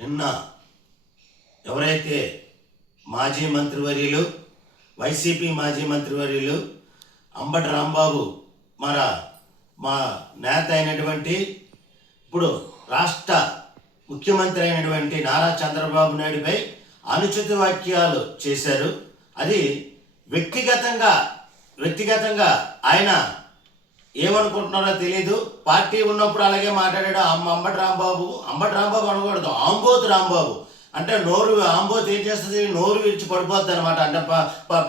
నిన్న ఎవరైతే మాజీ మంత్రివర్యులు వైసీపీ మాజీ మంత్రివర్యులు అంబటి రాంబాబు మన మా నేత అయినటువంటి ఇప్పుడు రాష్ట్ర ముఖ్యమంత్రి అయినటువంటి నారా చంద్రబాబు నాయుడుపై అనుచిత వాక్యాలు చేశారు. అది వ్యక్తిగతంగా వ్యక్తిగతంగా ఆయన ఏమనుకుంటున్నారో తెలియదు పార్టీ ఉన్నప్పుడు అలాగే మాట్లాడాడు అమ్మ అంబటి రాంబాబు అంబటి రాంబాబు అనకూడదు ఆంబోతు రాంబాబు. అంటే నోరు ఆంబోతు ఏం చేస్తుంది? నోరు విరిచి పడిపోద్ది అనమాట అంటే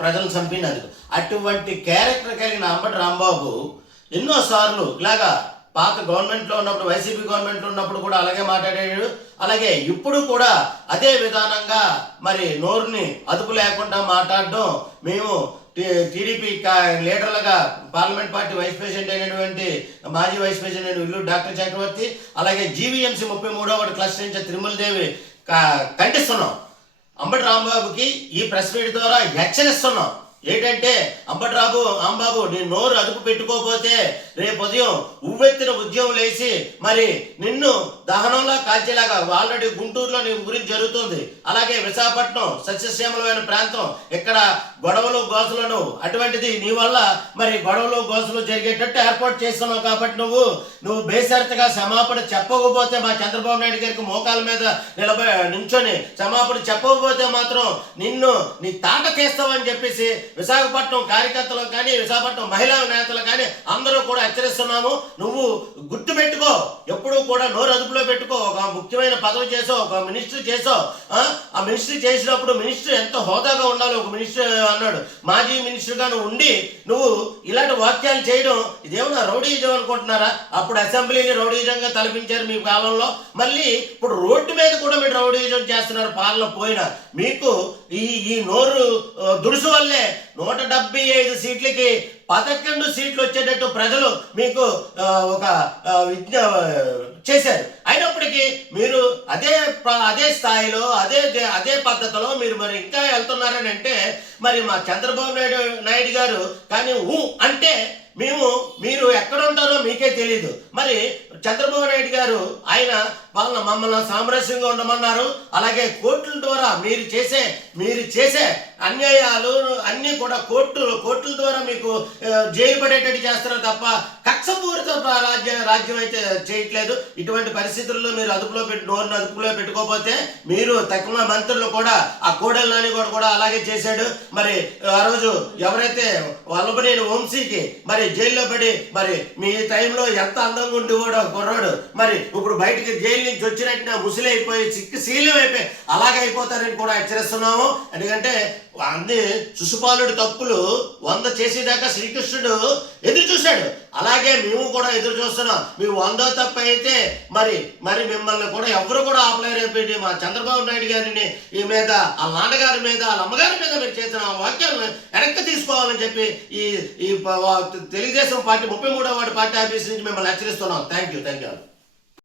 ప్రజలు చంపినది. అటువంటి క్యారెక్టర్ కలిగిన అంబటి రాంబాబు ఎన్నోసార్లు ఇలాగా పాత గవర్నమెంట్లో ఉన్నప్పుడు వైసీపీ గవర్నమెంట్లో ఉన్నప్పుడు కూడా అలాగే మాట్లాడాడు. అలాగే ఇప్పుడు కూడా అదే విధానంగా మరి నోరుని అదుపు లేకుండా మాట్లాడడం మేము టీ- టీడీపీ లీడర్లుగా పార్లమెంట్ పార్టీ వైస్ ప్రెసిడెంట్ అయినటువంటి మాజీ వైస్ ప్రెసిడెంట్ ఇల్లు డాక్టర్ చక్రవర్తి అలాగే జీవీఎంసీ ముప్పై మూడవ క్లస్టర్ నుంచి తిరుమల దేవి ఖండిస్తున్నాం. అంబటి రాంబాబుకి ఈ ప్రెస్ మీట్ ద్వారా హెచ్చరిస్తున్నాం. ఏంటంటే అంబట్రాబు అంబాబు నీ నోరు అదుపు పెట్టుకోకపోతే రేపు ఉదయం ఉవ్వెత్తిన ఉద్యమం లేచి మరి నిన్ను దహనంలా కాల్చేలాగా ఆల్రెడీ గుంటూరులో నీ గురించి జరుగుతుంది. అలాగే విశాఖపట్నం సస్యశ్యామలమైన ప్రాంతం ఇక్కడ గొడవలు గోసలను అటువంటిది నీ వల్ల మరి గొడవలు గోసలు జరిగేటట్టు ఏర్పాటు చేస్తున్నావు కాబట్టి నువ్వు నువ్వు బేసరితగా క్షమాపణ చెప్పకపోతే మా చంద్రబాబు నాయుడు గారికి మోకాల మీద నిలబడి నించొని క్షమాపణ చెప్పకపోతే మాత్రం నిన్ను నీ తాట తీస్తావని చెప్పేసి విశాఖపట్నం కార్యకర్తలు కానీ విశాఖపట్నం మహిళా నేతలు కానీ అందరూ కూడా హెచ్చరిస్తున్నాము. నువ్వు గుర్తు పెట్టుకో. ఎప్పుడూ కూడా నోరు అదుపులో పెట్టుకో. ఒక ముఖ్యమైన పదవి చేసో ఒక మినిస్టర్ చేసో ఆ? మినిస్టర్ చేసినప్పుడు మినిస్టర్ ఎంత హోదాగా ఉండాలి ఒక మినిస్టర్ అన్నాడు. మాజీ మినిస్టర్గా నువ్వు ఉండి నువ్వు ఇలాంటి వాక్యాలు చేయడం ఇదేమన్నా రౌడీజం అనుకుంటున్నారా? అప్పుడు అసెంబ్లీని రౌడీజంగా తలపించారు మీ కాలంలో. మళ్ళీ ఇప్పుడు రోడ్డు మీద కూడా మీరు రౌడీజం చేస్తున్నారు పాలన పోయిన. మీకు ఈ ఈ నోరు దుడుసు వల్లే నూట డెబ్బై ఐదు సీట్లకి పదకొండు సీట్లు వచ్చేటట్టు ప్రజలు మీకు ఒక ఆ, విజ్ఞ చేశారు. అయినప్పటికీ మీరు అదే ప- అదే స్థాయిలో అదే అదే పద్ధతిలో మీరు మరి ఇంకా వెళ్తున్నారని అంటే మరి మా చంద్రబాబు నాయుడు నాయుడు గారు కానీ ఊ అంటే మేము మీరు ఎక్కడ ఉంటారో మీకే తెలియదు మరి చంద్రబాబు నాయుడు గారు ఆయన వాళ్ళ మమ్మల్ని సామరస్యంగా ఉండమన్నారు. అలాగే కోర్టుల ద్వారా మీరు చేసే మీరు చేసే అన్యాయాలు అన్నీ కూడా కోర్టు కోర్టుల ద్వారా మీకు జైలు పడేటట్టు చేస్తారు తప్ప కక్షపూరిత రాజ్యం రాజ్య రాజ్యం అయితే చేయట్లేదు. ఇటువంటి పరిస్థితుల్లో మీరు అదుపులో పెట్టి నోరును అదుపులో పెట్టుకోకపోతే మీరు తక్కువ మంత్రులు కూడా ఆ కోడల నాని కూడా కూడా అలాగే చేశాడు. మరి ఆ రోజు ఎవరైతే వల్లభనేని వంశీకి మరి జైల్లో పడి మరి మీ టైంలో ఎంత అందంగా ఉండేవాడు ఆ కుర్రాడు. మరి ఇప్పుడు బయటికి జైలు నుంచి వచ్చినట్టు ముసిలి అయిపోయి చిక్కి శీలం అయిపోయి అలాగే అయిపోతారని కూడా హెచ్చరిస్తున్నాము. ఎందుకంటే అన్ని శిశుపాలుడి తప్పులు వంద చేసేదాకా శ్రీకృష్ణుడు ఎదురు చూశాడు. అలాగే మేము కూడా ఎదురు చూస్తున్నాం. మీరు వందో తప్ప అయితే మరి మరి మిమ్మల్ని కూడా ఎవరు కూడా ఆపలేరేపేటి మా చంద్రబాబు నాయుడు గారిని ఈ మీద ఆ నాన్నగారి మీద వాళ్ళ అమ్మగారి మీద మీరు చేసిన వాక్యం వాక్యాలను వెనక్కి తీసుకోవాలని చెప్పి ఈ ఈ తెలుగుదేశం పార్టీ ముప్పై మూడో వాడి పార్టీ ఆఫీస్ నుంచి మిమ్మల్ని హెచ్చరిస్తున్నాం. Thank you thank you